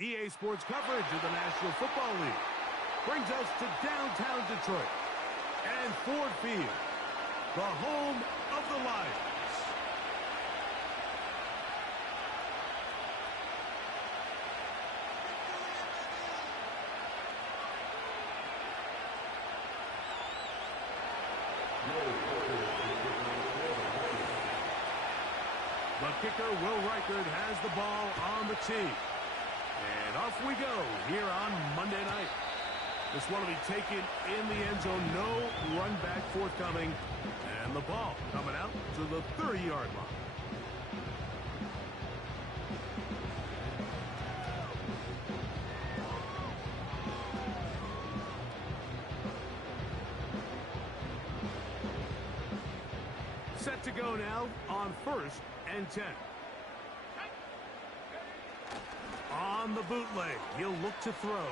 EA Sports coverage of the National Football League brings us to downtown Detroit and Ford Field, the home of the Lions. The kicker, Will Reichard, has the ball on the tee. And off we go here on Monday night. This one will be taken in the end zone. No run back forthcoming. And the ball coming out to the 30-yard line. Set to go now on 1st and 10. On the bootleg, he'll look to throw.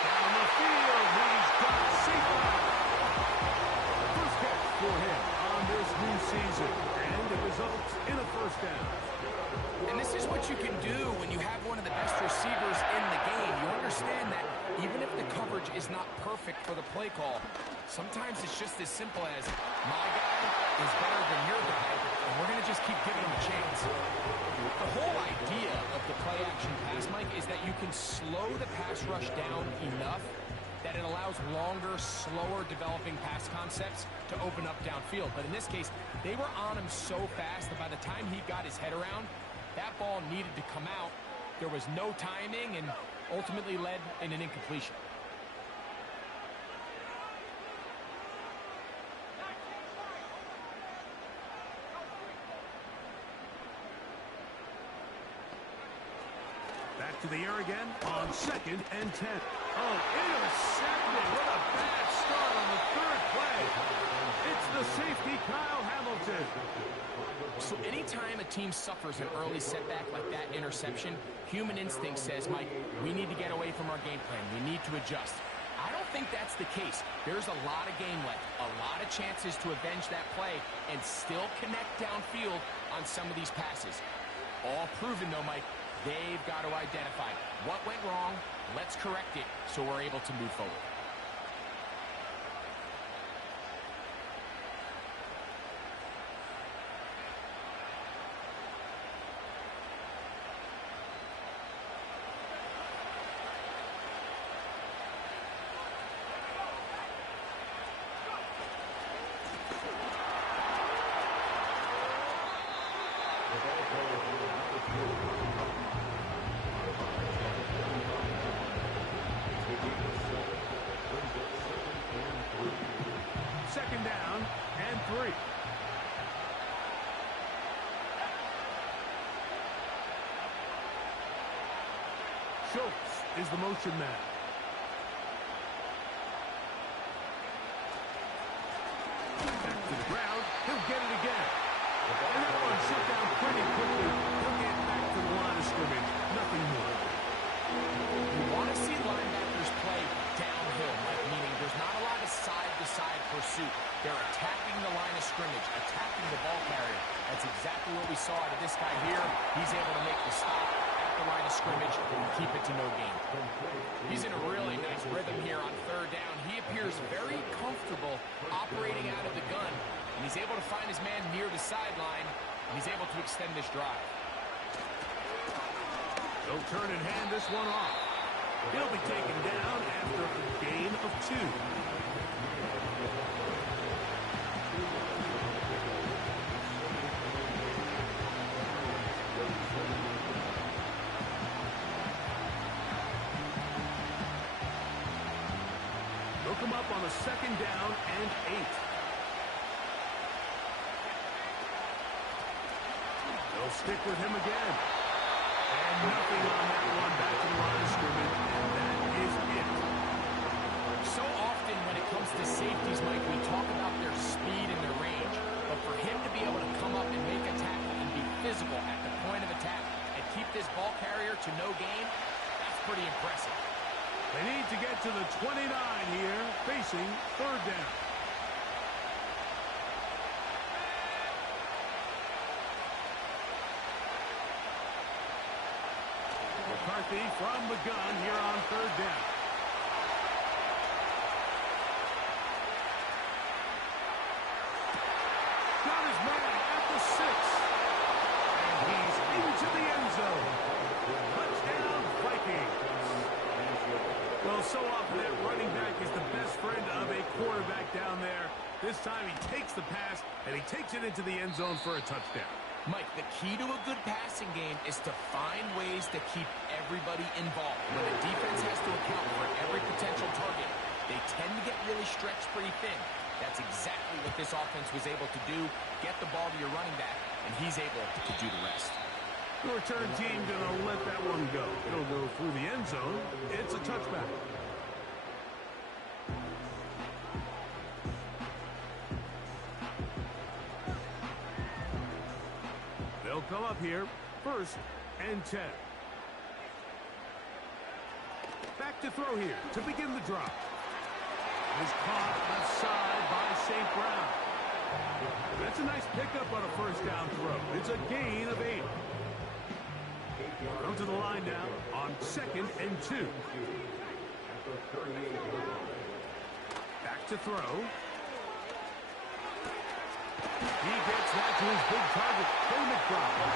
Down the field, he's got Seafowl. First catch for him on this new season, and it results in a first down. And this is what you can do when you have one of the best receivers in the game. You understand that even if the coverage is not perfect for the play call, sometimes it's just as simple as my guy is better than your guy, and we're going to just keep giving him a chance. The whole idea of the play-action pass, Mike, is that you can slow the pass rush down enough that it allows longer, slower developing pass concepts to open up downfield. But in this case, they were on him so fast that by the time he got his head around, that ball needed to come out. There was no timing and ultimately led in an incompletion. Back to the air again on 2nd and 10. Oh, intercepted. What a bad start on the third play. It's the safety, Kyle Hamilton. So anytime a team suffers an early setback like that interception, human instinct says, Mike, we need to get away from our game plan. We need to adjust. I don't think that's the case. There's a lot of game left, a lot of chances to avenge that play and still connect downfield on some of these passes. All proven, though, Mike. They've got to identify what went wrong, let's correct it so we're able to move forward. Second down and 3. Schultz is the motion man. Back to the ground. He'll get it again. And that one shut down pretty quickly. He'll get back to the line of scrimmage. Nothing more. You want to see linebackers play downhill, Mike, meaning there's not a lot of side-to-side pursuit. They're attacking the line of scrimmage, attacking the ball carrier. That's exactly what we saw out of this guy here. He's able to make the stop at the line of scrimmage and keep it to no gain. He's in a really nice rhythm here on 3rd down. He appears very comfortable operating out of the gun, and he's able to find his man near the sideline, and he's able to extend this drive. They'll turn and hand this one off. He'll be taken down after a gain of 2. They'll come up on a 2nd down and 8. They'll stick with him again. And nothing on that one, back to the line of scrimmage, and that is it. So often when it comes to safeties, Mike, we talk about their speed and their range, but for him to be able to come up and make a tackle and be physical at the point of attack and keep this ball carrier to no gain, that's pretty impressive. They need to get to the 29 here, facing 3rd down. McCarthy from the gun here on third down. Got his man at the 6. And he's into the end zone. Touchdown, Vikings. Well, so often that running back is the best friend of a quarterback down there. This time he takes the pass, and he takes it into the end zone for a touchdown. Mike, the key to a good passing game is to find ways to keep everybody involved. When the defense has to account for every potential target, they tend to get really stretched pretty thin. That's exactly what this offense was able to do. Get the ball to your running back, and he's able to do the rest. The return team going to let that one go. It'll go through the end zone. It's a touchback. They'll come up here, 1st and 10. Back to throw here to begin the drop. Is caught left side by St. Brown. That's a nice pickup on a first down throw. It's a gain of 8. Go to the line now on 2nd and 2. Back to throw. He gets that to his big target, McCarthy.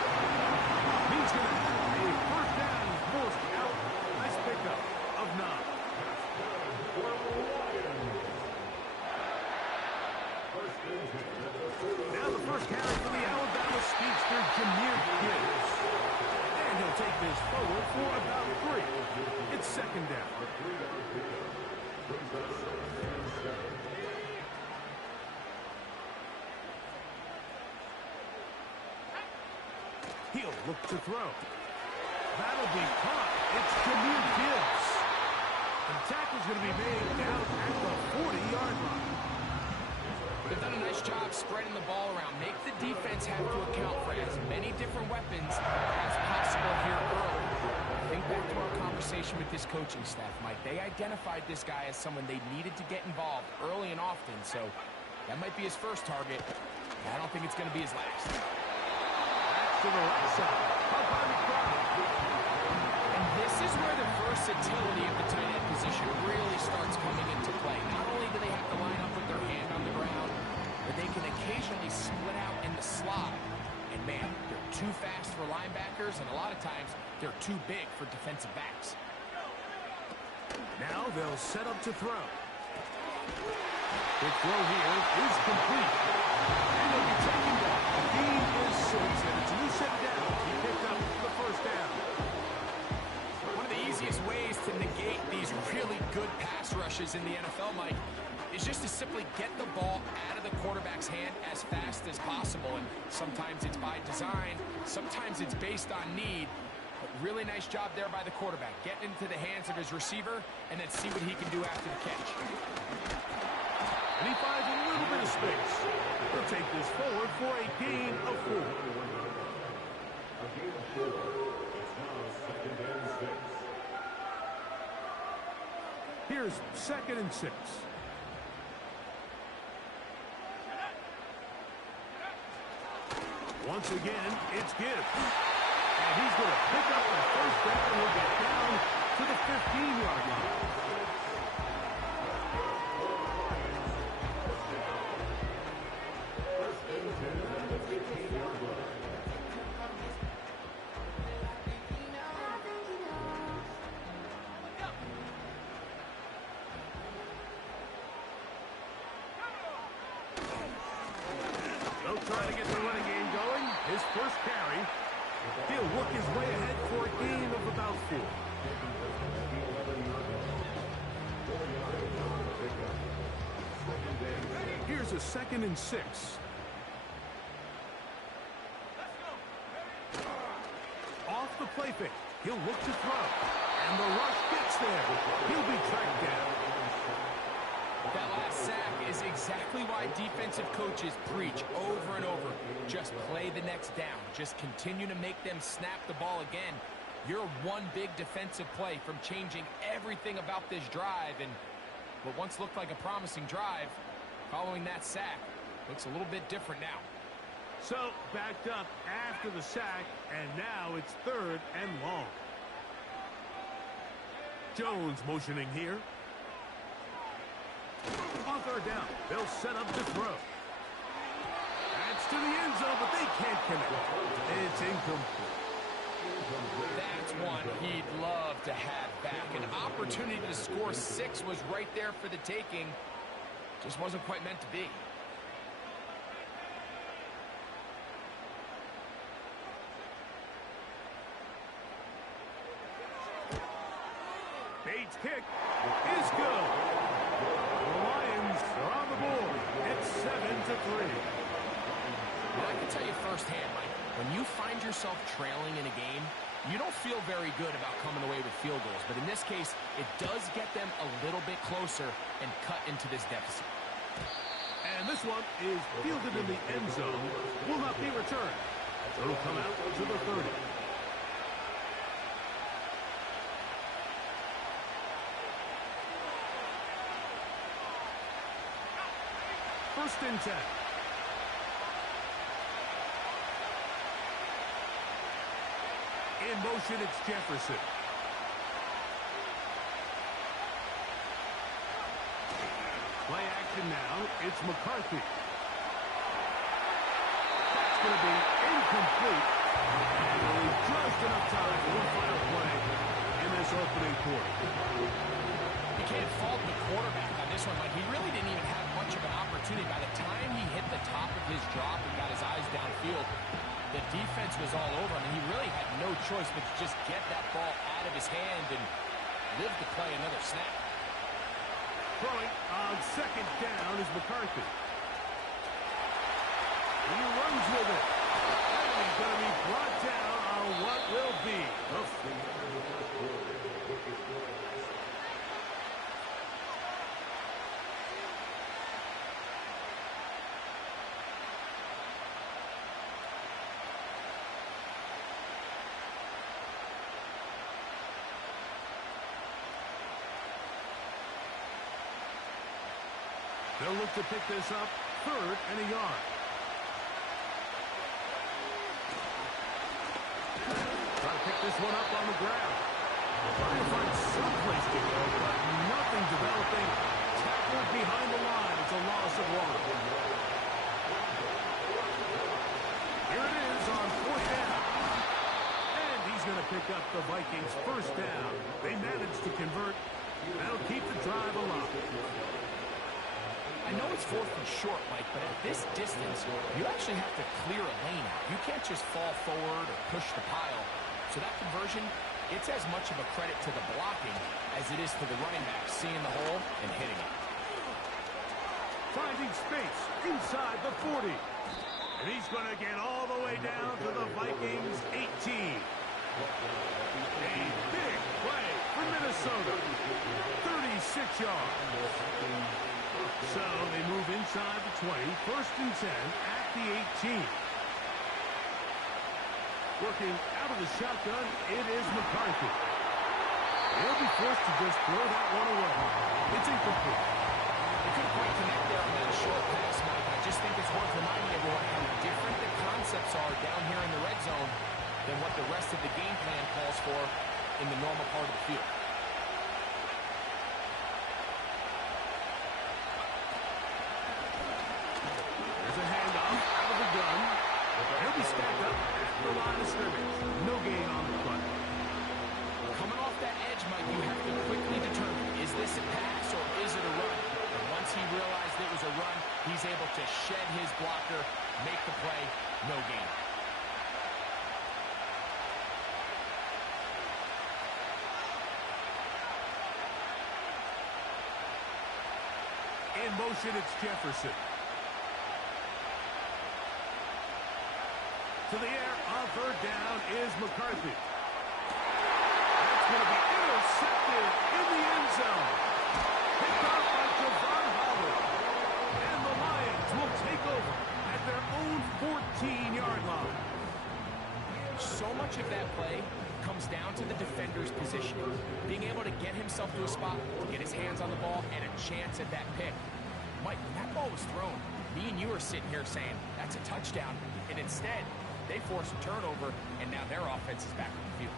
He's going to have a first down forced out. Nice pickup of 9. Now the first carry for the Alabama speedster, Jahmyr Gibbs. And he'll take this forward for about 3. It's 2nd down. He'll look to throw. That'll be caught. It's Jahmyr Gibbs. The tackle's going to be made down at the 40-yard line. They've done a nice job spreading the ball around. Make the defense have to account for as many different weapons as possible here early. Think back to our conversation with this coaching staff, Mike. They identified this guy as someone they needed to get involved early and often, so that might be his first target. I don't think it's going to be his last. Back to the right side. Up by McCarthy. And this is where the versatility of the tight end position really starts coming into play. Not only do they have to line up with their hand on the ground, but they can occasionally split out in the slot. And man, they're too fast for linebackers, and a lot of times they're too big for defensive backs. Now they'll set up to throw. The throw here is complete. And they'll be taking that. The gain is 6, and it's a new set down. He picked up the first down. One of the easiest ways to negate these really good pass rushes in the NFL, Mike, is just to simply get the ball out of the quarterback's hand as fast as possible. And sometimes it's by design, sometimes it's based on need. But really nice job there by the quarterback. Getting into the hands of his receiver and then see what he can do after the catch. And he finds a little bit of space. He'll take this forward for a gain of 4. Here's 2nd and 6. Once again, it's Gibbs. And he's going to pick up the first down and he'll get down to the 15-yard line. They'll try to get the running game going. His first carry. He'll work his way ahead for a gain of about 4. Here's a 2nd and 6. Off the play fake. He'll look to throw. And the rush gets there. He'll be tracked down. That last sack is exactly why defensive coaches preach over and over. Just play the next down. Just continue to make them snap the ball again. You're one big defensive play from changing everything about this drive. And what once looked like a promising drive, following that sack, looks a little bit different now. So, backed up after the sack, and now it's 3rd and long. Jones motioning here. On third down, they'll set up to throw. That's to the end zone, but they can't connect. It's incomplete. That's one he'd love to have back. An opportunity to score 6 was right there for the taking. Just wasn't quite meant to be. Bates' kick is good. The Lions are on the board. It's 7-3. Well, I can tell you firsthand, Mike, when you find yourself trailing in a game, you don't feel very good about coming away with field goals. But in this case, it does get them a little bit closer and cut into this deficit. And this one is fielded in the end zone. Will not be returned. It'll come out to the 30. First and 10. In motion, it's Jefferson. Play action now. It's McCarthy. That's going to be incomplete. And only just enough time for one final play in this opening quarter. You can't fault the quarterback on this one, but he really didn't even have much of an opportunity. By the time he hit the top of his drop and got his eyes downfield, the defense was all over him, and he really had no choice but to just get that ball out of his hand and live to play another snap. Throwing on second down is McCarthy. He runs with it. And he's going to be brought down on what will be the They'll look to pick this up, 3rd and a yard. Try to pick this one up on the ground. Trying to find some place to go, but nothing developing. Tackled behind the line. It's a loss of 1. Here it is on 4th down. And he's going to pick up the Vikings' first down. They managed to convert. That'll keep the drive alive. I know it's 4th and short, Mike, but at this distance, you actually have to clear a lane out. You can't just fall forward or push the pile. So that conversion, it's as much of a credit to the blocking as it is to the running back seeing the hole and hitting it. Finding space inside the 40. And he's going to get all the way down to the Vikings' 18. A big play for Minnesota. 36 yards. So they move inside the 20, 1st and 10 at the 18. Working out of the shotgun, it is McCarthy. He'll be forced to just throw that one away. It's incomplete. They couldn't quite connect there on that short pass, Mike. I just think it's worth reminding everyone how different the concepts are down here in the red zone than what the rest of the game plan calls for in the normal part of the field. He'll be stacked up at the line of scrimmage. No gain on the play. Coming off that edge, Mike, you have to quickly determine, is this a pass or is it a run? And once he realized it was a run, he's able to shed his blocker, make the play, no gain. In motion, it's Jefferson. To the air on 3rd down is McCarthy. That's going to be intercepted in the end zone. Picked off by Javon Howard. And the Lions will take over at their own 14-yard line. So much of that play comes down to the defender's position. Being able to get himself to a spot, to get his hands on the ball, and a chance at that pick. Mike, when that ball was thrown, me and you are sitting here saying, that's a touchdown. And instead, they force a turnover, and now their offense is back on the field.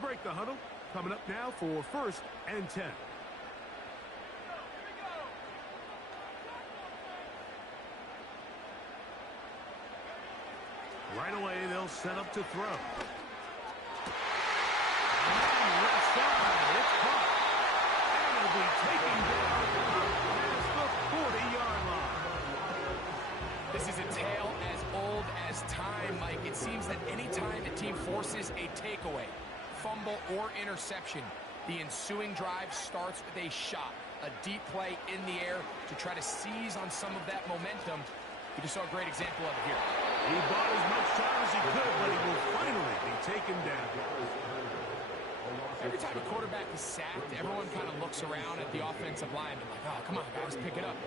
break the huddle. Coming up now for 1st and 10. Right away, they'll set up to throw. And left side, it's caught. And it'll be taken down past the 40-yard line. This is a tale as old as time, Mike. It seems that any time the team forces a takeaway, fumble, or interception, the ensuing drive starts with a shot, a deep play in the air to try to seize on some of that momentum. We just saw a great example of it here. He bought as much time as he could, but he will finally be taken down. Every time a quarterback is sacked, everyone kind of looks around at the offensive line and like, oh, come on, guys, pick it up.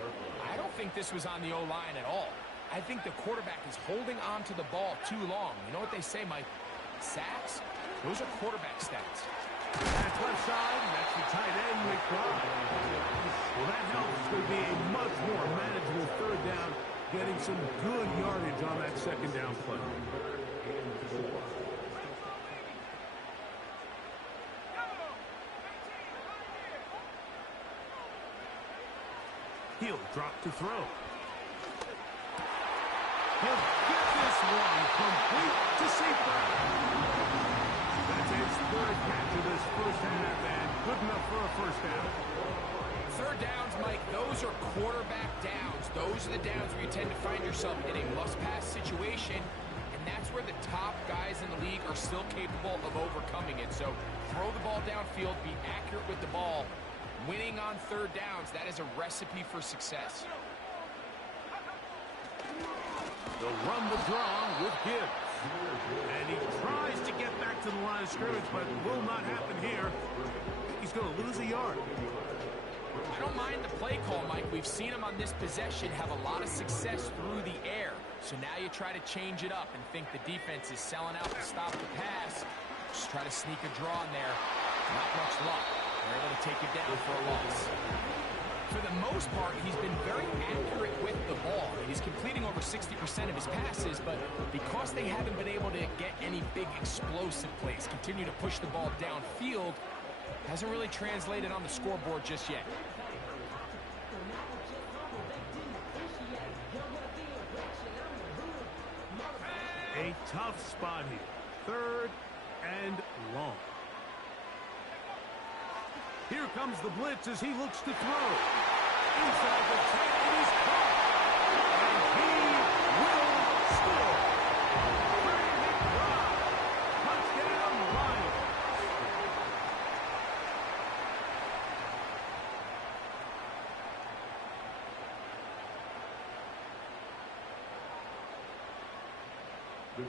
I don't think this was on the O-line at all. I think the quarterback is holding on to the ball too long. You know what they say, Mike? Sacks, those are quarterback stats. That's left side, that's the tight end, McBride. Well, that helps. It's going to be a much more manageable 3rd down, getting some good yardage on that 2nd down play. He'll drop to throw. He'll get this one complete to Seaford. That's his 3rd catch of this 1st half, and good enough for a 1st down. 3rd downs, Mike, those are quarterback downs. Those are the downs where you tend to find yourself in a must-pass situation, and that's where the top guys in the league are still capable of overcoming it. So throw the ball downfield, be accurate with the ball. Winning on 3rd downs, that is a recipe for success. They'll run the draw with Gibbs. And he tries to get back to the line of scrimmage, but will not happen here. He's going to lose a yard. I don't mind the play call, Mike. We've seen him on this possession have a lot of success through the air. So now you try to change it up and think the defense is selling out to stop the pass. Just try to sneak a draw in there. Not much luck. They're able to take it down for a loss. For the most part, he's been very accurate with the ball. He's completing over 60% of his passes, but because they haven't been able to get any big explosive plays, continue to push the ball downfield, hasn't really translated on the scoreboard just yet. A tough spot here. 3rd and long. Here comes the blitz as he looks to throw. Inside the 10, it is caught. And he will score. Trey McBride. Touchdown, Lions.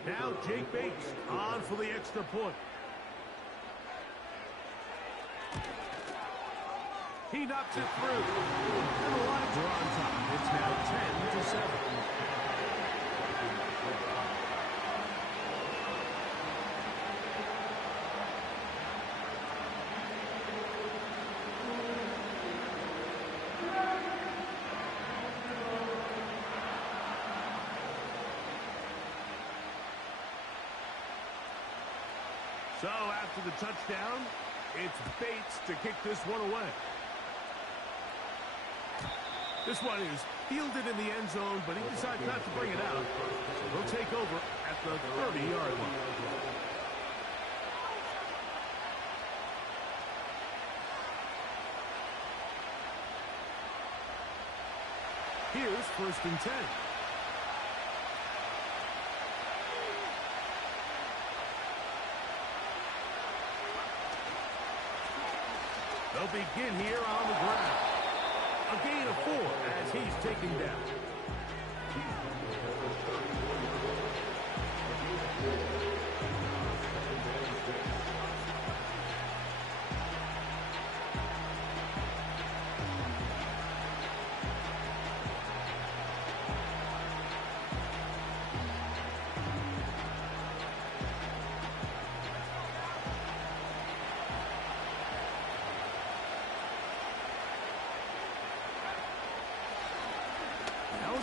Now Jake Bates on for the extra point. He knocks it through. And the Lions are on top. It's now 10-7. So after the touchdown, it's Bates to kick this one away. This one is fielded in the end zone, but he decides not to bring it out. So they'll take over at the 30-yard line. Here's 1st and 10. They'll begin here on the ground. A gain of 4 as he's taken down.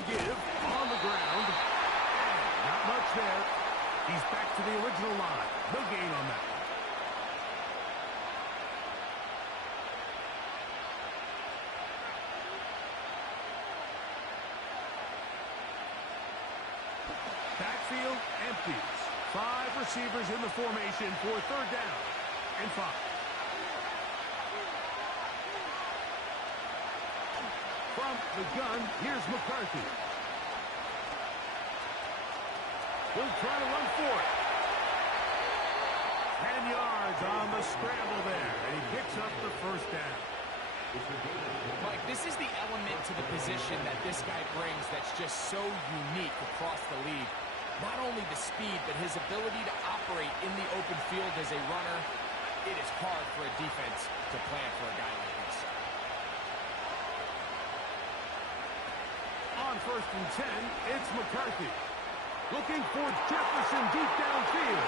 Give on the ground. Not much there. He's back to the original line. No gain on that. empties. 5 receivers in the formation for third down and 5. From the gun, here's McCarthy. He'll try to run for it. 10 yards on the scramble there, and he picks up the first down. Mike, this is the element to the position that this guy brings that's just so unique across the league. Not only the speed, but his ability to operate in the open field as a runner. It is hard for a defense to plan for a guy like this. On 1st and 10, it's McCarthy. Looking for Jefferson deep downfield.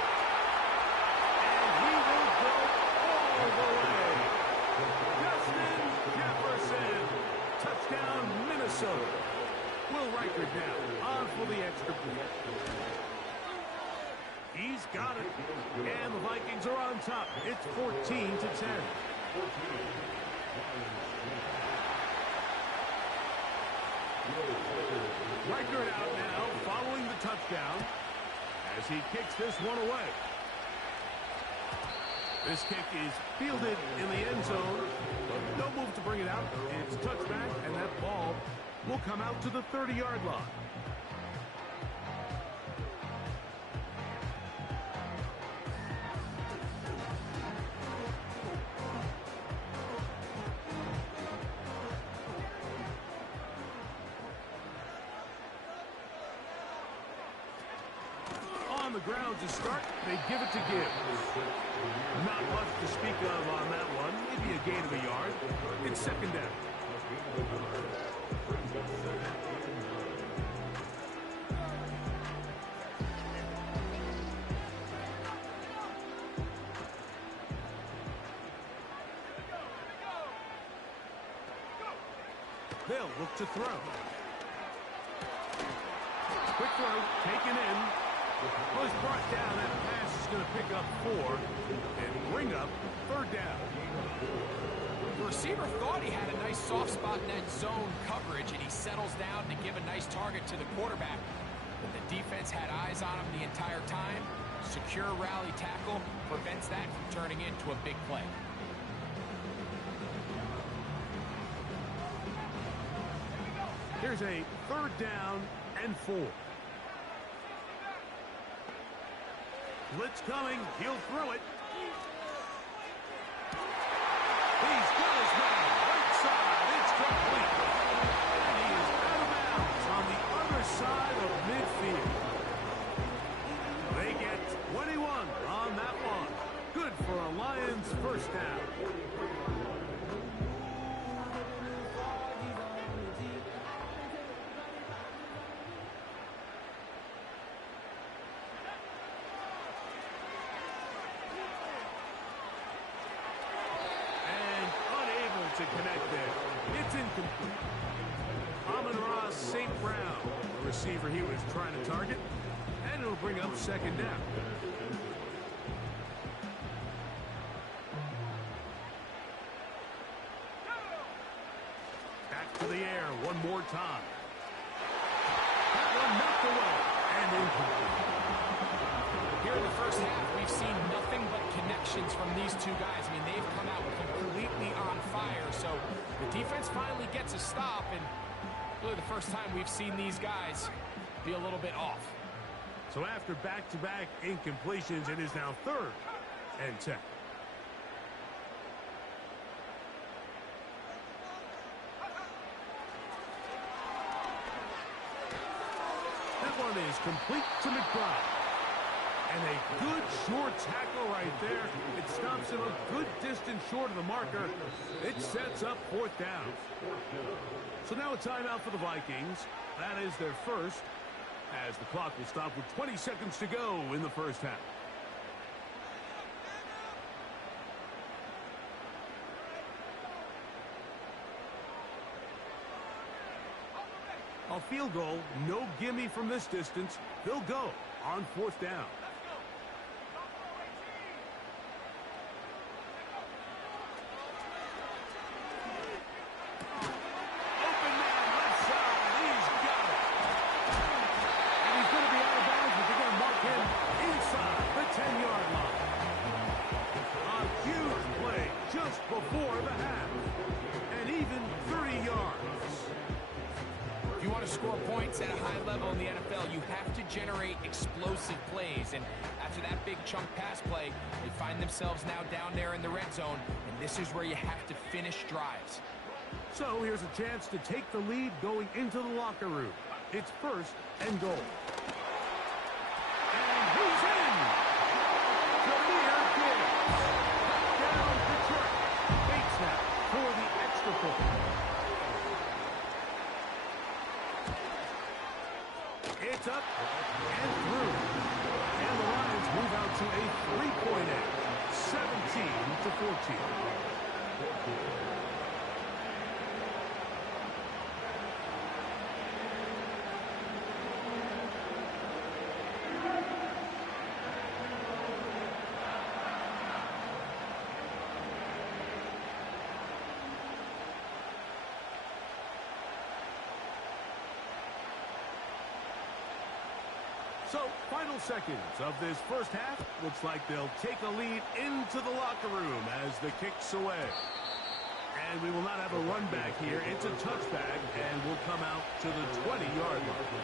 And he will go all the way. Justin Jefferson. Touchdown, Minnesota. Will Reichard now on for the extra point. He's got it. And the Vikings are on top. It's 14-10. Reichard out now, following the touchdown, as he kicks this one away. This kick is fielded in the end zone, but no move to bring it out. It's touchback, and that ball will come out to the 30-yard line. On the ground to start, they give it to Gibbs. Not much to speak of on that one. Maybe a gain of a yard. It's second down. They'll look to throw. Quick throw, taken in. Well, he's brought down. That pass is going to pick up 4 and bring up third down. The receiver thought he had a nice soft spot in that zone coverage, and he settles down to give a nice target to the quarterback. But the defense had eyes on him the entire time. Secure rally tackle prevents that from turning into a big play. Here's a third down and 4. Blitz coming. He'll throw it. He's got his man. Right side. It's complete. And he is out of bounds on the other side of midfield. They get 21 on that one. Good for a Lions first down. To connect there. It's incomplete. Amon-Ra St. Brown, the receiver he was trying to target, and it'll bring up second down. Back to the air one more time. That one knocked away and incomplete. Here in the first half, we've seen nothing but connections from these two guys. I mean, they've come out completely on fire. So the defense finally gets a stop, and really the first time we've seen these guys be a little bit off. So after back-to-back incompletions, it is now 3rd and 10. That one is complete to McBride. And a good short tackle right there. It stops him a good distance short of the marker. It sets up 4th down. So now a timeout for the Vikings. That is their first, as the clock will stop with 20 seconds to go in the first half. A field goal, no gimme from this distance. They'll go on 4th down. level in the NFL, you have to generate explosive plays. And after that big chunk pass play, they find themselves now down there in the red zone. And this is where you have to finish drives. So here's a chance to take the lead going into the locker room. It's 1st and goal. And he's in! Jameer Gibbs. Down Detroit. Bates now for the extra point. It's up and through. And the Lions move out to a 3-point edge. 17-14. So, final seconds of this first half. Looks like they'll take a lead into the locker room as the kick's away. And we will not have a run back here. It's a touchback, and we'll come out to the 20-yard line.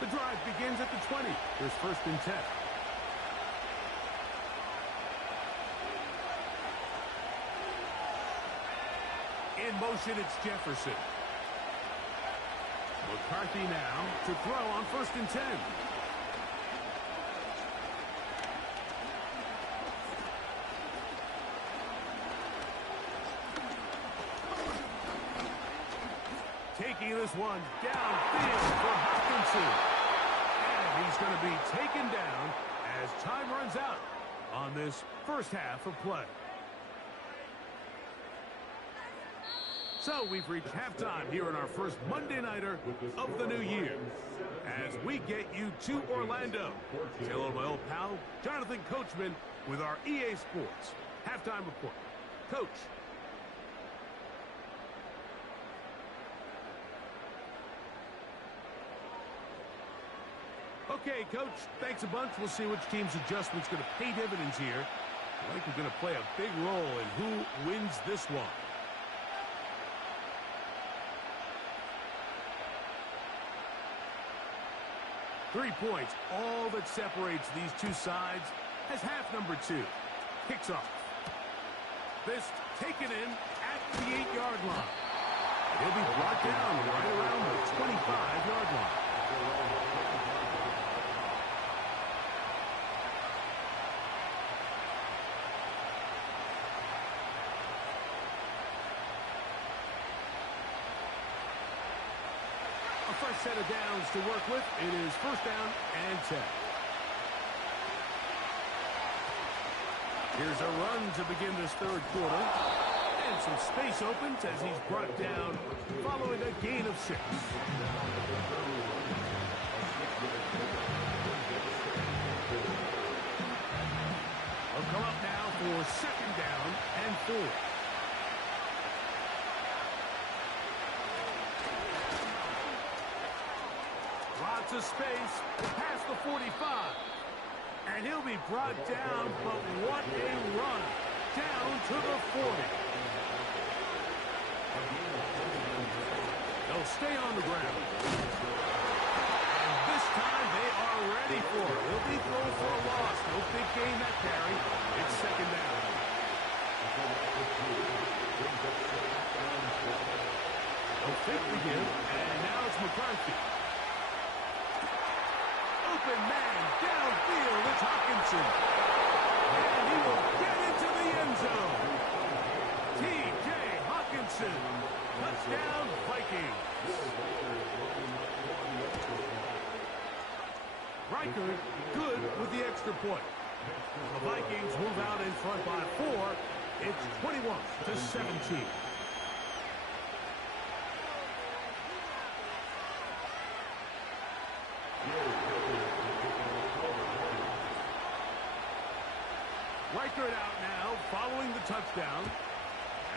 The drive begins at the 20. There's 1st and 10. In motion, it's Jefferson. McCarthy now to throw on 1st and 10. Taking this one downfield for Hopkinson. And he's going to be taken down as time runs out on this first half of play. So we've reached halftime here in our first Monday Nighter of the new year as we get you to Orlando. Say hello to my old pal, Jonathan Coachman, with our EA Sports halftime report. Coach. Okay, Coach, thanks a bunch. We'll see which team's adjustment's going to pay dividends here. I think we're going to play a big role in who wins this one. Three points, all that separates these two sides, as half number 2 kicks off. This taken in at the 8-yard line. He'll be brought down right around the 25-yard line. A fresh set of downs to work with. It is 1st down and 10. Here's a run to begin this 3rd quarter. And some space opens as he's brought down following a gain of 6. They'll come up now for 2nd down and 4. Lots of space past the 45. And he'll be brought down, but what a run. Down to the 40. They'll stay on the ground. And this time they are ready for it. He'll be thrown for a loss. No big gain that carry. It's 2nd down. They'll fake the give, and now it's McCarthy. Open man downfield. It's Hopkinson. And he will get into the end zone. T.J. Hopkinson. Touchdown, Vikings. Reichard good with the extra point. The Vikings move out in front by 4. It's 21-17. Reichard out now, following the touchdown,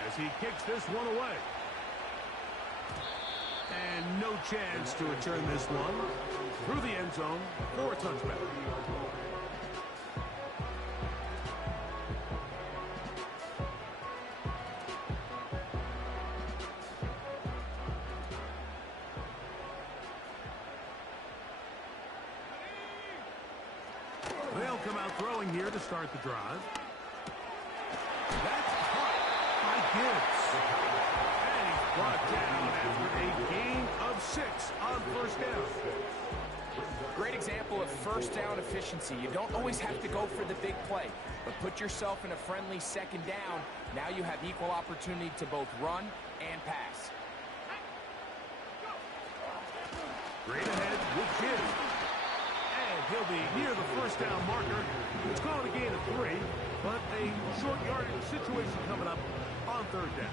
as he kicks this one away. And no chance to return this one through the end zone for a touchback. throwing here to start the drive. That's caught by Gibbs. And he's brought down after a gain of 6 on first down. Great example of first down efficiency. You don't always have to go for the big play, but put yourself in a friendly second down. Now you have equal opportunity to both run and pass. Straight ahead with Gibbs. And he'll be near the first down marker. It's going to gain of 3, but a short yardage situation coming up on third down.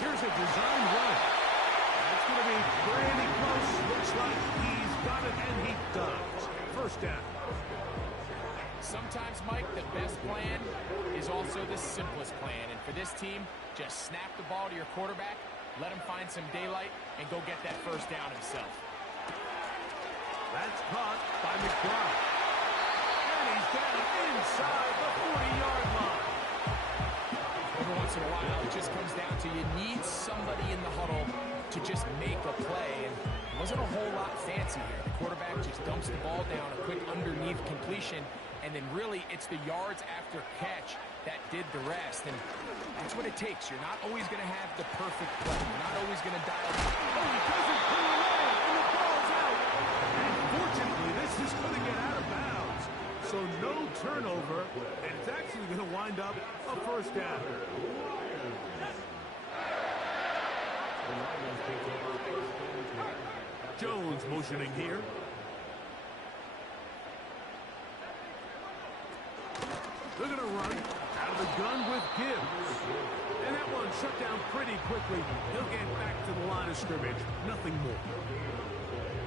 Here's a design run. That's going to be pretty close. Looks like he's got it, and he does. First down. Sometimes, Mike, the best plan is also the simplest plan. And for this team, just snap the ball to your quarterback, let him find some daylight, and go get that first down himself. That's caught by McBride. And he's down inside the 40-yard line. Every once in a while, it just comes down to you need somebody in the huddle to just make a play. And it wasn't a whole lot fancy here. The quarterback just dumps the ball down, a quick underneath completion, and then really it's the yards after catch that did the rest. And that's what it takes. You're not always going to have the perfect play. You're not always going to dial it. Oh, he doesn't pull away, and the ball's out. And fortunately, this is going to get out of bounds. So no turnover, and it's actually going to wind up a first down. Jones motioning here. They're going to run out of the gun with Gibbs. And that one shut down pretty quickly. He'll get back to the line of scrimmage. Nothing more.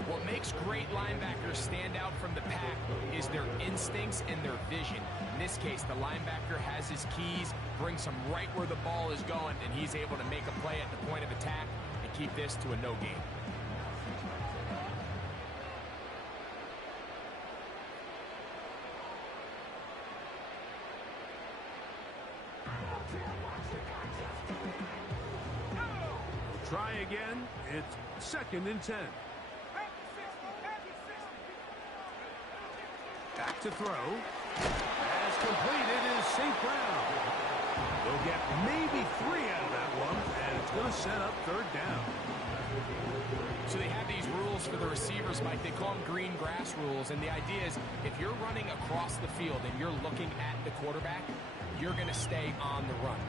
What makes great linebackers stand out from the pack is their instincts and their vision. In this case, the linebacker has his keys, brings him right where the ball is going, and he's able to make a play at the point of attack and keep this to a no gain. Try again. It's 2nd and 10. Back to throw. As completed is St. Brown. They'll get maybe 3 out of that one, and it's going to set up third down. So they have these rules for the receivers, Mike. They call them green grass rules, and the idea is if you're running across the field and you're looking at the quarterback, you're going to stay on the run.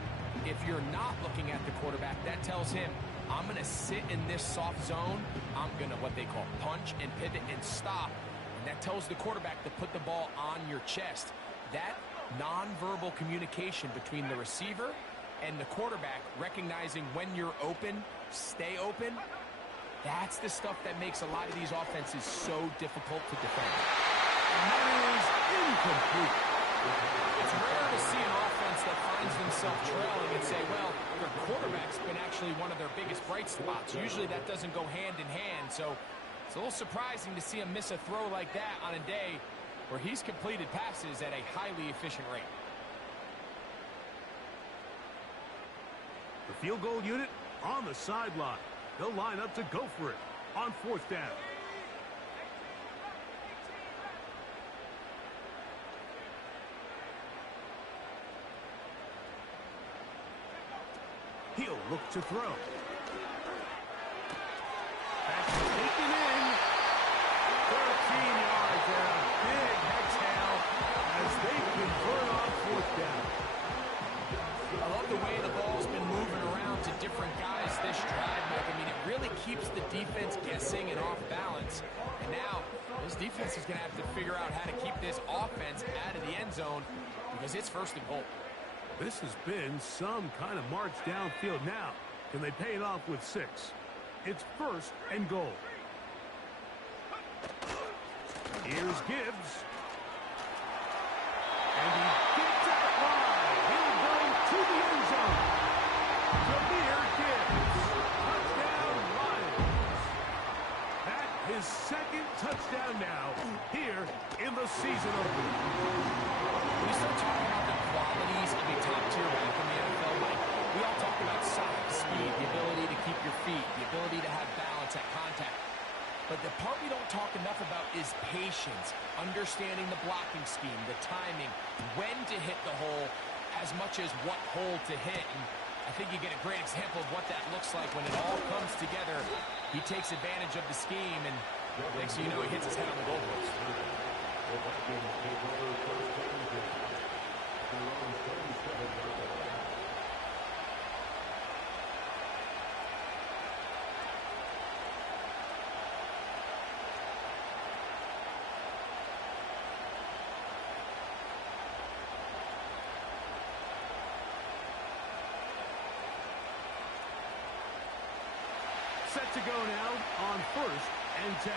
If you're not looking at the quarterback, that tells him, I'm going to sit in this soft zone. I'm going to what they call punch and pivot and stop. And that tells the quarterback to put the ball on your chest. That nonverbal communication between the receiver and the quarterback, recognizing when you're open, stay open, that's the stuff that makes a lot of these offenses so difficult to defend. And that is incomplete. It's rare to see an offense that finds themselves trailing and say, well, their quarterback's been actually one of their biggest bright spots. Usually that doesn't go hand in hand, so it's a little surprising to see him miss a throw like that on a day where he's completed passes at a highly efficient rate. The field goal unit on the sideline. They'll line up to go for it on 4th down. He'll look to throw. That's taken in. 13 yards and a big exhale as they convert on 4th down. I love the way the ball's been moving around to different guys this drive, Mike. I mean, it really keeps the defense guessing and off balance. And now, this defense is going to have to figure out how to keep this offense out of the end zone because it's 1st and goal. This has been some kind of march downfield. Now, can they pay it off with 6? It's 1st and goal. Here's Gibbs. And he gets out wide. He'll go to the end zone. Jameer Gibbs. Touchdown, Lions. the season opener. When you start talking about the qualities of a top-tier back in the NFL, Mike, we all talk about size, speed, the ability to keep your feet, the ability to have balance at contact. But the part we don't talk enough about is patience, understanding the blocking scheme, the timing, when to hit the hole, as much as what hole to hit. And I think you get a great example of what that looks like when it all comes together. He takes advantage of the scheme, and next thing you know, he hits his head on the goalpost. Set to go now on 1st and 10.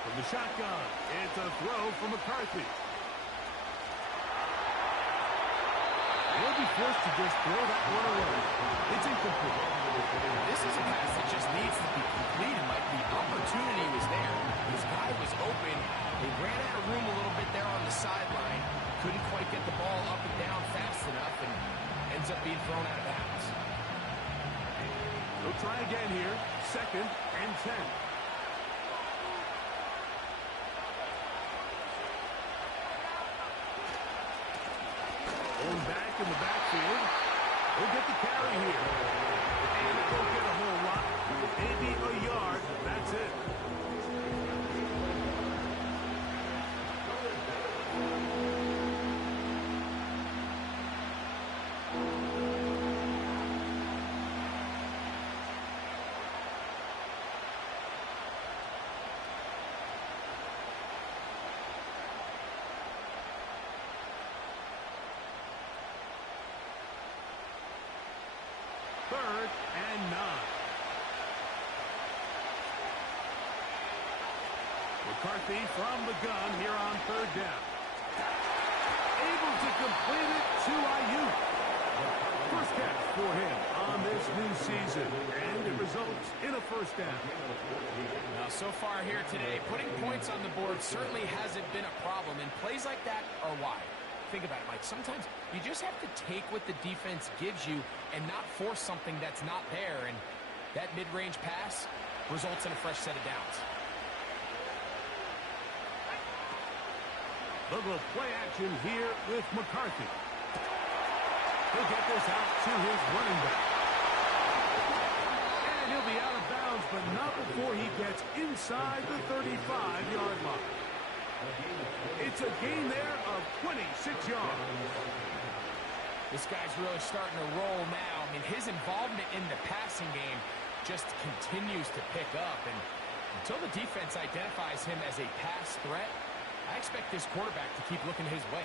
From the shotgun, it's a throw from McCarthy. He'll be forced to just throw that one away. It's incomplete. This is a pass that just needs to be completed, Mike. The opportunity was there. This guy was open. They ran out of room a little bit there on the sideline. Couldn't quite get the ball up and down fast enough, and ends up being thrown out of bounds. They'll try again here. 2nd and 10. Going back in the backfield. He'll get the carry here. And it won't get a whole lot. Maybe a yard. That's it. Third and 9. McCarthy from the gun here on 3rd down. Able to complete it to Ayuk. First catch for him on this new season, and it results in a 1st down. Now, so far here today, putting points on the board certainly hasn't been a problem, and plays like that are why. Think about it, Mike. Sometimes you just have to take what the defense gives you and not force something that's not there, and that mid-range pass results in a fresh set of downs. Little play action here with McCarthy. He'll get this out to his running back. And he'll be out of bounds, but not before he gets inside the 35-yard line. It's a gain there of 26 yards. This guy's really starting to roll now. I mean, his involvement in the passing game just continues to pick up. And until the defense identifies him as a pass threat, I expect this quarterback to keep looking his way.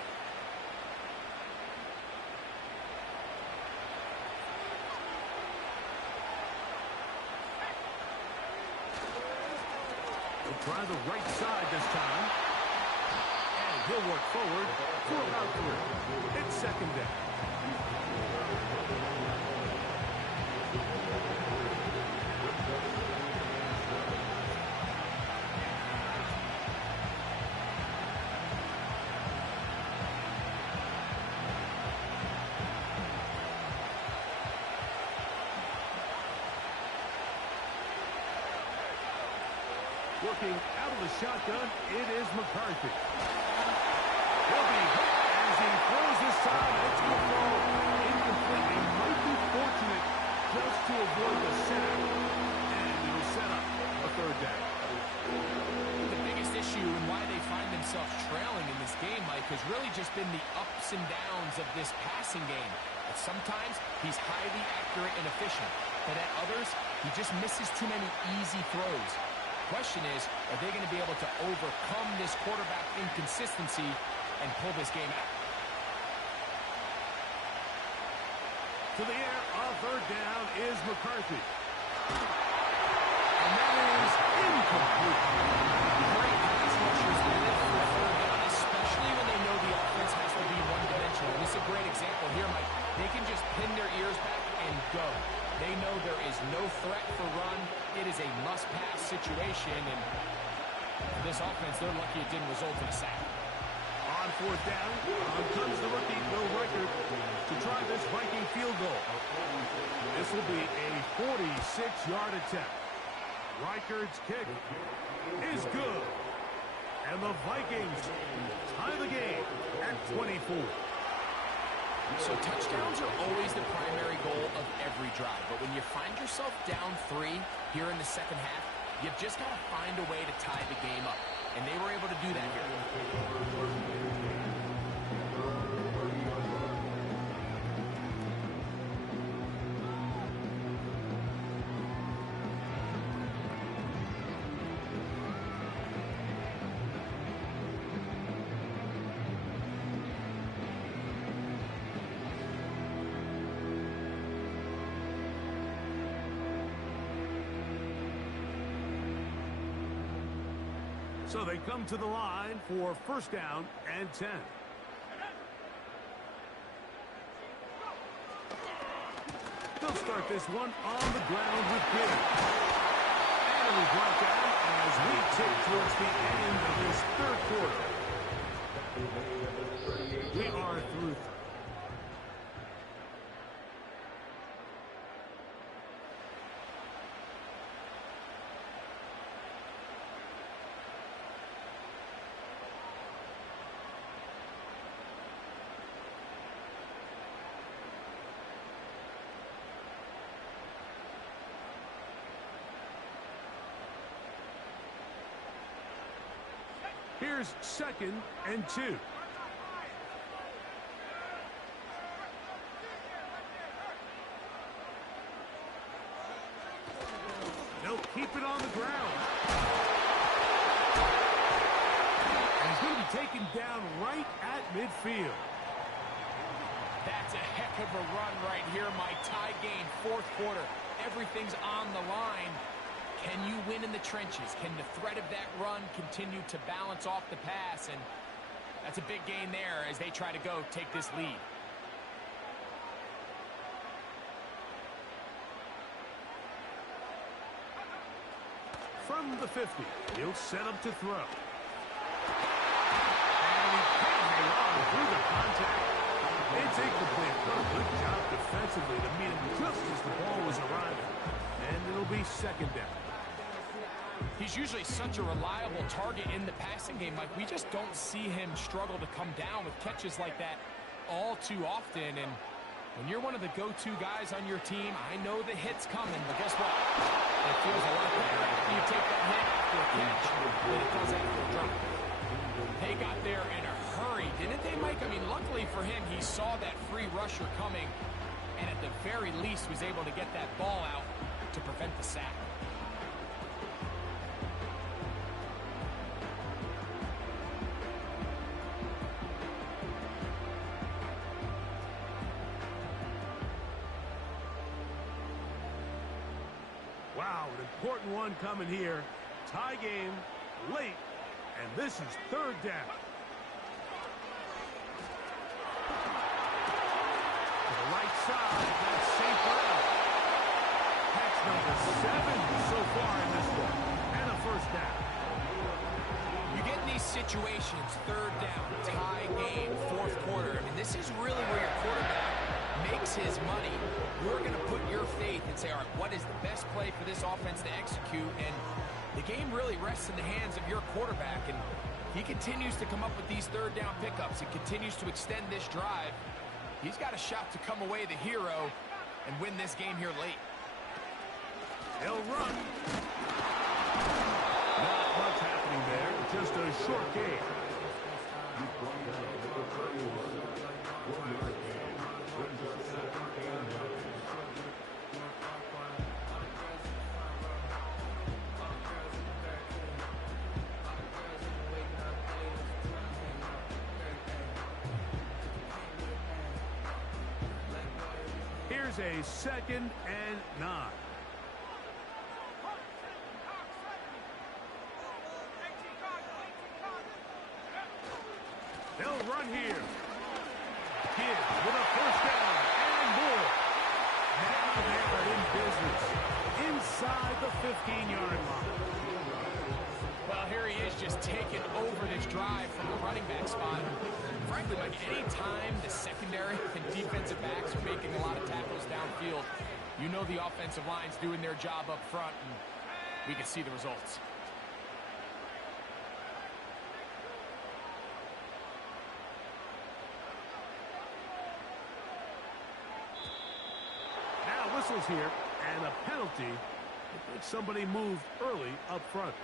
He'll try the right side this time. And he'll work forward for about 3. It's 2nd down. Working out of the shotgun, it is McCarthy. He'll be hit as he throws this time. It's going to fall incomplete. He might be fortunate just to avoid the sack. And it'll set up a 3rd down. The biggest issue and why they find themselves trailing in this game, Mike, has really just been the ups and downs of this passing game. But sometimes he's highly accurate and efficient. But at others, he just misses too many easy throws. Question is, are they going to be able to overcome this quarterback inconsistency and pull this game out? To the air on 3rd down is McCarthy. And that is incomplete. Great pass rushers live for 3rd down, especially when they know the offense has to be one-dimensional. pin their ears back and go. They know there is no threat for run. It is a must-pass situation, and this offense, they're lucky it didn't result in a sack. On fourth down, on comes the rookie, Will Reichert, to try this Viking field goal. This will be a 46-yard attempt. Reichert's kick is good. And the Vikings tie the game at 24. So touchdowns are always the primary goal of every drive. But when you find yourself down 3 here in the second half, you've just got to find a way to tie the game up. And they were able to do that here. So they come to the line for first down and 10. They'll start this one on the ground with Gibbs. And it was brought down as we tick towards the end of this third quarter. We are through. Here's second and 2. They'll keep it on the ground. And he's going to be taken down right at midfield. That's a heck of a run right here. My tie game, fourth quarter. Everything's on the line. Can you win in the trenches? Can the threat of that run continue to balance off the pass? And that's a big gain there as they try to go take this lead. From the 50, he'll set up to throw. And he can't hang on through the contact. It's incomplete. Good job defensively to meet him just as the ball was arriving. And it'll be second down. He's usually such a reliable target in the passing game, Mike. We just don't see him struggle to come down with catches like that all too often. And when you're one of the go-to guys on your team, I know the hit's coming, but guess what? It feels a lot better after you take that hit after a catch than it does after a drop. They got there in a hurry, didn't they, Mike? I mean, luckily for him, he saw that free rusher coming and at the very least was able to get that ball out to prevent the sack. Wow, an important one coming here. Tie game, late, and this is third down. To the right side, that's safe route. Catch number 7 so far in this one, and a first down. You get in these situations, third down, tie game, fourth quarter. I mean, this is really where your quarterback makes his money. You're going to put your faith and say, all right, what is the best play for this offense to execute? And the game really rests in the hands of your quarterback. And he continues to come up with these third down pickups and continues to extend this drive. He's got a shot to come away the hero and win this game here late. They'll run. Not much happening there. Just a short game. Here's a second and 9. They'll run here. Gibbs with a first down and more. quickness inside the 15-yard line. Well, here he is just taking over this drive from the running back spot. Frankly, Mike, any time the secondary and defensive backs are making a lot of tackles downfield, you know the offensive line's doing their job up front, and we can see the results. Now whistles here, and a penalty if somebody moved early up front.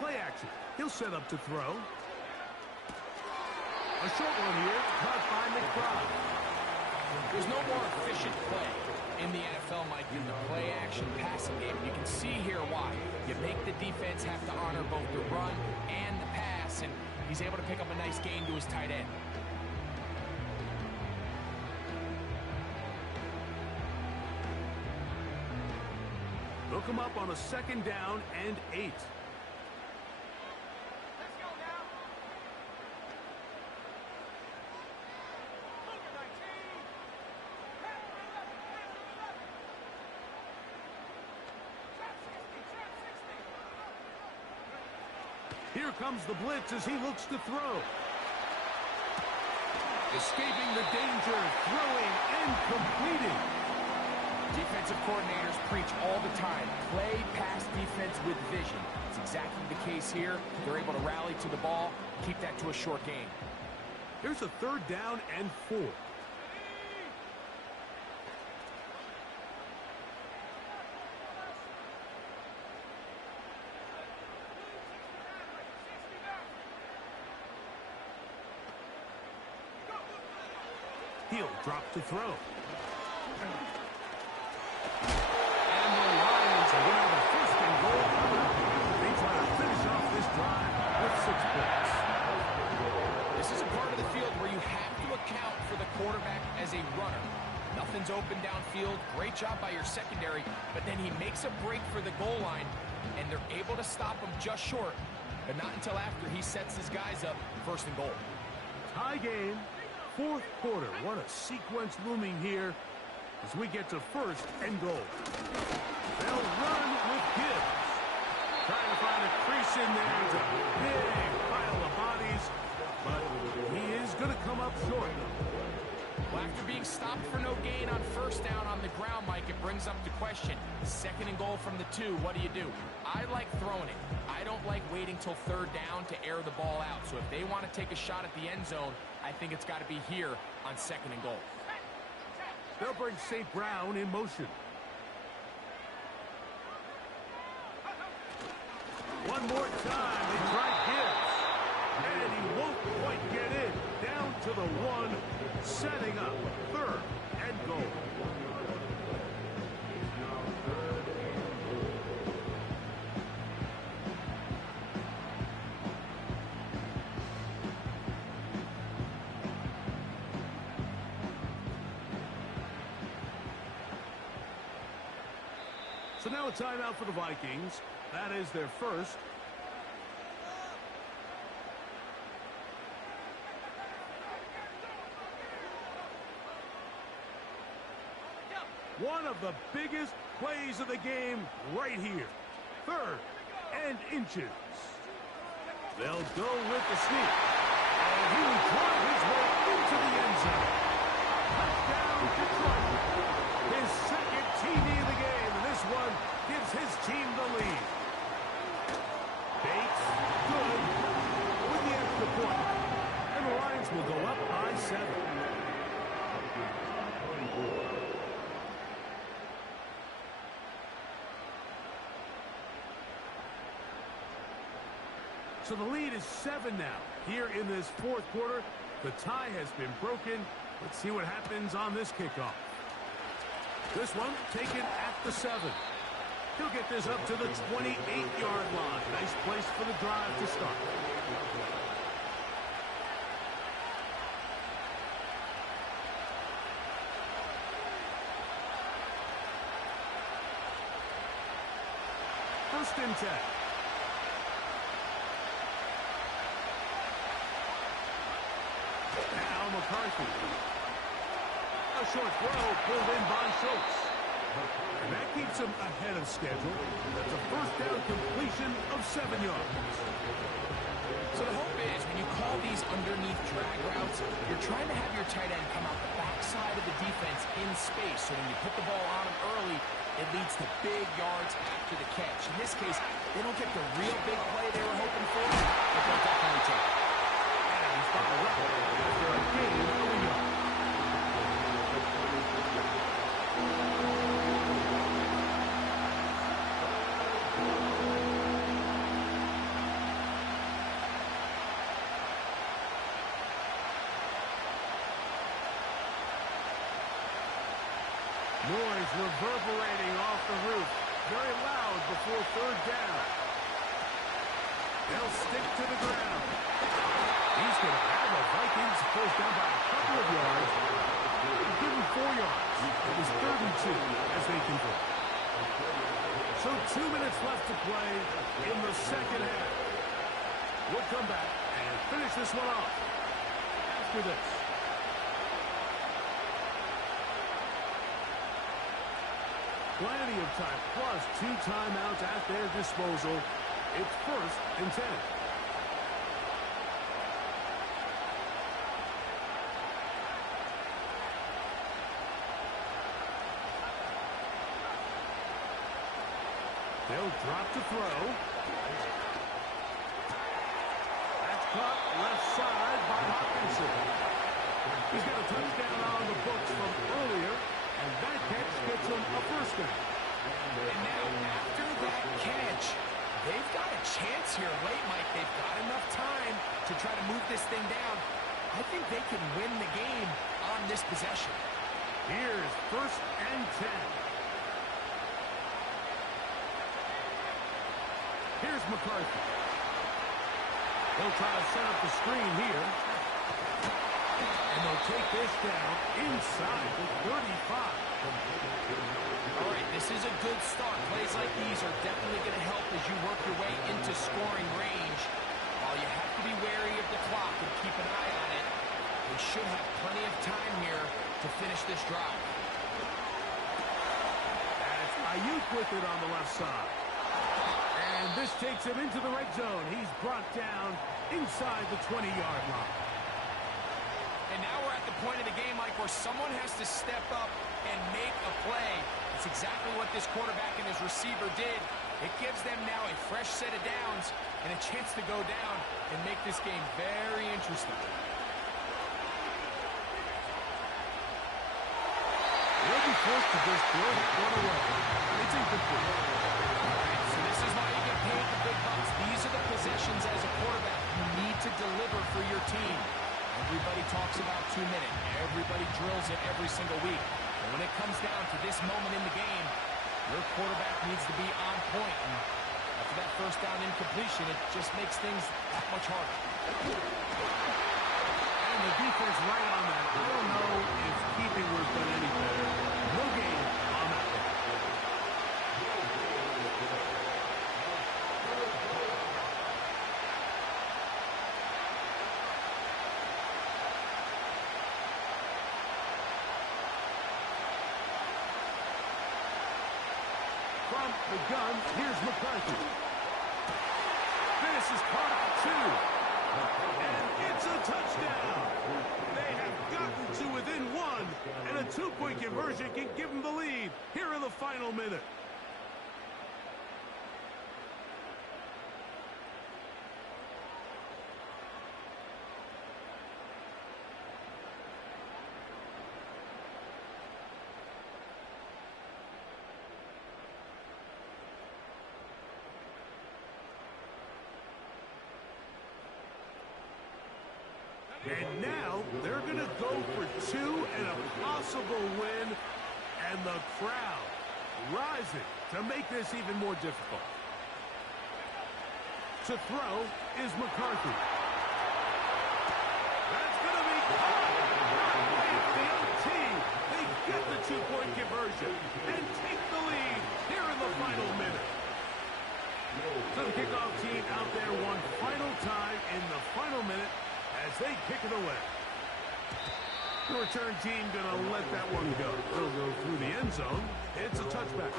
Play action. He'll set up to throw. A short one here, caught by McBride. There's no more efficient play in the NFL, Mike, than the play action passing game. You can see here why. You make the defense have to honor both the run and the pass, and he's able to pick up a nice gain to his tight end. They'll come up on a 2nd down and 8. Here comes the blitz as he looks to throw. Escaping the danger, throwing and completing. Defensive coordinators preach all the time, play pass defense with vision. It's exactly the case here. They're able to rally to the ball, keep that to a short gain. Here's a 3rd down and 4. He'll drop to throw. And the Lions win the 1st and goal. They try to finish off this drive with 6 points. This is a part of the field where you have to account for the quarterback as a runner. Nothing's open downfield. Great job by your secondary, but then he makes a break for the goal line, and they're able to stop him just short, but not until after he sets his guys up 1st and goal. Tie game. 4th quarter. What a sequence looming here as we get to 1st and goal. They'll run with Gibbs. Trying to find a crease in there. It's a big pile of bodies, but he is going to come up short. Well, after being stopped for no gain on 1st down on the ground, Mike, it brings up the question. 2nd and goal from the 2, what do? I like throwing it. I don't like waiting till 3rd down to air the ball out. So if they want to take a shot at the end zone, I think it's got to be here on 2nd and goal. They'll bring St. Brown in motion. One more time, they try Gibbs. And he won't quite get in. Down to the 1, setting up 3rd and goal. So now a timeout for the Vikings. That is their 1st. One of the biggest plays of the game right here. 3rd and inches. They'll go with the sneak. And he will drive his way into the end zone. Touchdown, Detroit. His 2nd TD of the game. And this one gives his team the lead. Bates, good, with the extra point. And the Lions will go up by 7. So the lead is 7 now. Here in this 4th quarter, the tie has been broken. Let's see what happens on this kickoff. This one taken at the 7. He'll get this up to the 28-yard line. Nice place for the drive to start. First and 10. Now McCarthy. A short throw pulled in by Schultz. And that keeps him ahead of schedule. That's a first down completion of 7 yards. So the hope is when you call these underneath drag routes, you're trying to have your tight end come out the backside of the defense in space. So when you put the ball on him early, it leads to big yards after the catch. In this case, they don't get the real big play they were hoping for, but they'll definitely take it. And he's fouled up after a gain of a yard. Noise reverberating off the roof. Very loud before third down. They'll stick to the ground. He's going to have the Vikings first down by a couple of yards. Give him 4 yards. It was 32 as they convert. So 2 minutes left to play in the second half. We'll come back and finish this one off after this. Plenty of time, plus 2 timeouts at their disposal. It's first and 10. They'll drop to throw. That's caught left side by Hawkinson. He's got a touchdown on the books from earlier. And that catch gets him a first down. And now, after that catch, they've got a chance here late, Mike. They've got enough time to try to move this thing down. I think they can win the game on this possession. Here's first and 10. Here's McCarthy. They'll try to set up the screen here. And they'll take this down inside the 35. All right, this is a good start. Plays like these are definitely going to help as you work your way into scoring range. While you have to be wary of the clock and keep an eye on it, they should have plenty of time here to finish this drive. That's Ayuk with it on the left side. And this takes him into the red zone. He's brought down inside the 20-yard line. And now we're at the point of the game, Mike, where someone has to step up and make a play. It's exactly what this quarterback and his receiver did. It gives them now a fresh set of downs and a chance to go down and make this game very interesting. They'll be forced to just throw the one away. It's incomplete. All right, so this is why you get paid the big bucks. These are the possessions as a quarterback you need to deliver for your team. Everybody talks about 2 minutes. Everybody drills it every single week. But when it comes down to this moment in the game, your quarterback needs to be on point. And after that first down incompletion, it just makes things that much harder. And the defense right on that. I don't know if keeping would have done any better. No gain on that one. From the gun, here's McCarthy. This is caught out 2. And it's a touchdown. They have gotten to within 1. And a 2-point conversion can give them the lead here in the final minute. And now they're going to go for 2 and a possible win. And the crowd rising to make this even more difficult. To throw is McCarthy. That's going to be caught. The OT. They get the two-point conversion and take the lead here in the final minute. So the kickoff team out there one final time in the final minute as they kick it away. The return team going to let that one go. They'll go through the end zone. It's a touchback.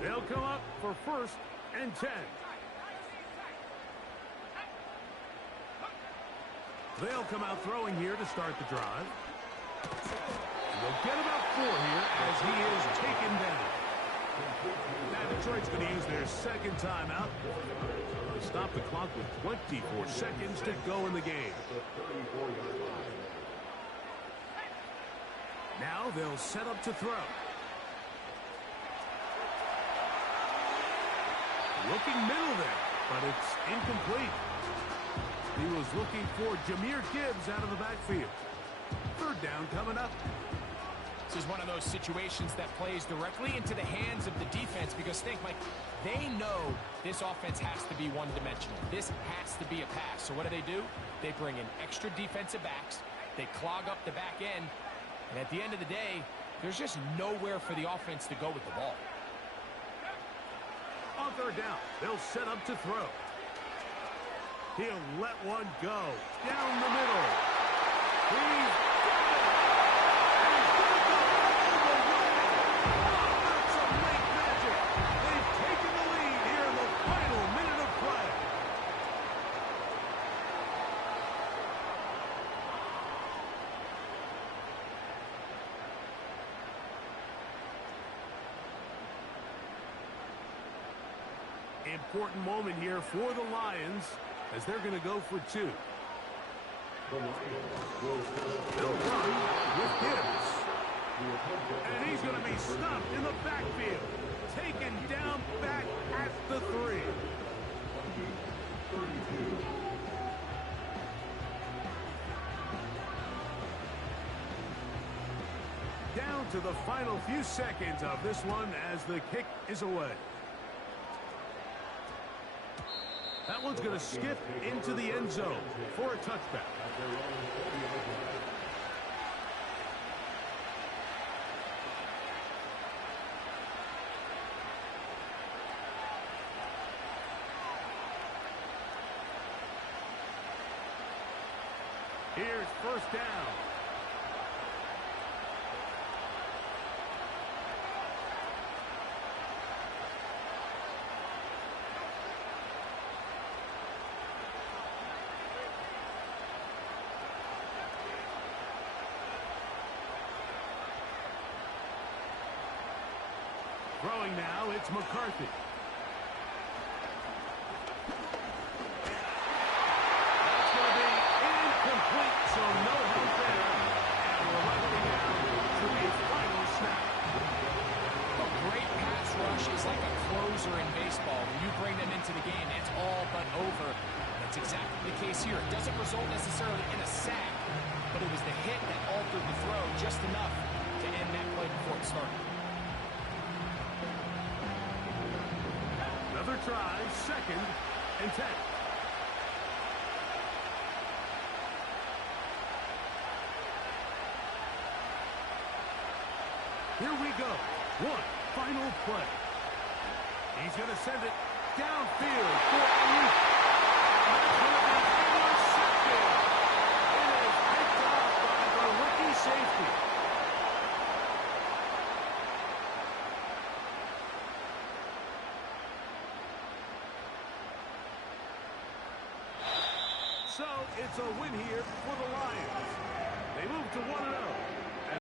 They'll come up for 1st and 10. They'll come out throwing here to start the drive. They'll get about 4 here as he is taken down. Now Detroit's going to use their second timeout. They stop the clock with 24 seconds to go in the game. Now they'll set up to throw. Looking middle there, but it's incomplete. He was looking for Jahmyr Gibbs out of the backfield. 3rd down coming up. This is one of those situations that plays directly into the hands of the defense because think, Mike, they know this offense has to be one-dimensional. This has to be a pass. So what do? They bring in extra defensive backs. They clog up the back end. And at the end of the day, there's just nowhere for the offense to go with the ball. On 3rd down, they'll set up to throw. He'll let one go down the middle. He's got it. And he's going to go all the way. That's some late magic. They've taken the lead here in the final minute of play. Important moment here for the Lions as they're going to go for 2. They'll run with Gibbs. And he's going to be stopped in the backfield. Taken down back at the 3. Down to the final few seconds of this one as the kick is away. That one's going to skip into the end zone for a touchback. Here's 1st down. Throwing now, it's McCarthy. That's going to be incomplete, so no help there. And we're running down to the final snap. A great pass rush is like a closer in baseball. When you bring them into the game, it's all but over. That's exactly the case here. It doesn't result necessarily in a sack, but it was the hit that altered the throw just enough to end that play before it started. Another try, 2nd and 10. Here we go. One final play. He's going to send it downfield for Ayuk. And that's going to be intercepted. It is picked off by the rookie safety. So it's a win here for the Lions. They move to 1-0.